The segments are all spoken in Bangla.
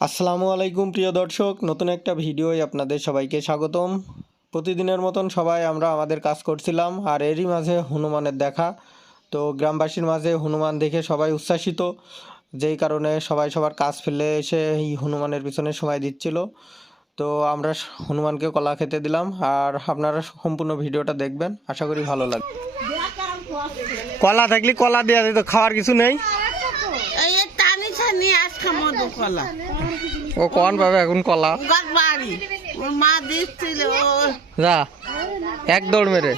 আসসালামু আলাইকুম প্রিয় দর্শক। নতুন একটা ভিডিওয় আপনাদের সবাইকে স্বাগতম। প্রতিদিনের মতন সবাই আমরা আমাদের কাজ করছিলাম আর এরই মাঝে হনুমানের দেখা। তো গ্রামবাসীর মাঝে হনুমান দেখে সবাই উচ্ছ্বাসিত। যেই কারণে সবাই সবার কাজ ফেলে এসে এই হনুমানের পিছনে সময় দিচ্ছিল। তো আমরা হনুমানকে কলা খেতে দিলাম আর আপনারা সম্পূর্ণ ভিডিওটা দেখবেন। আশা করি ভালো লাগবে। কলা থাকলে কলা দেওয়া যেত খাওয়ার কিছু নেই এই যে টানি ছানি আজকে মধু কলা। ও কন পাবে এখন কলা? বাড়ি। ওর মা দিচ্ছিল যা এক দৌড় মেরে।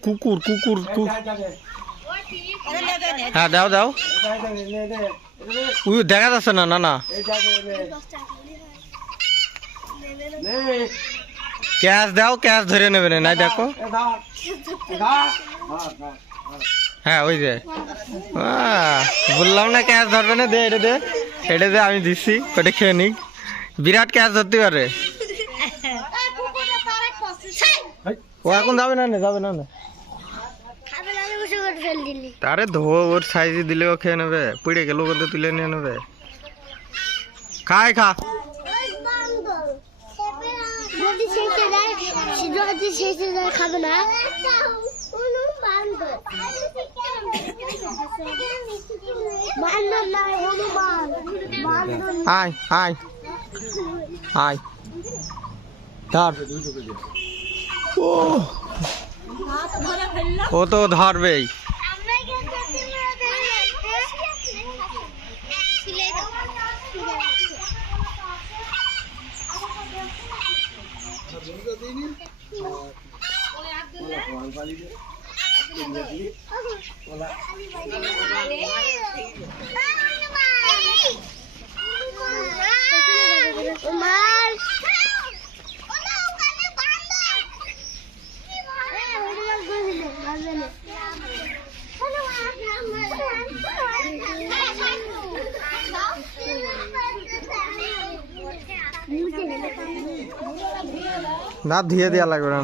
কুকুর কুকুর কু- নেবে না হ্যাঁ দাও দাও উই দেখা যাচ্ছে না না না ক্যাশ দাও ক্যাশ ধরে নেবে না নাই দেখো হ্যাঁ ওই যে আহ, বললাম না ক্যাশ ধরবে না দে এটা দে এটা দে আমি দিচ্ছি ওটা খেয়ে নিক বিরাট ক্যাশ ধরতে পারে ও এখন যাবে না না যাবে না না তারে ধো ওর সাইজে দিলে ও খেয়ে নেবে। পিড়ে গেল কিন্তু তুলে নিয়ে নেবে। খায় খা। যদি শেষে যায় যদি শেষে যায় খাবে না। বান্দর নয় হনুমান। বান্দর আয়। আয়। আয় ও। ও তো ধরবেই। আমরা না ধুয়ে দেওয়া লাগবে না।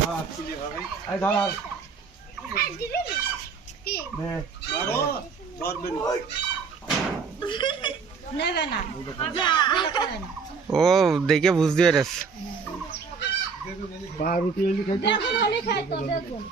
ও দেখে বুঝতে পেরেছ। বেগুন খাই তো বেগুন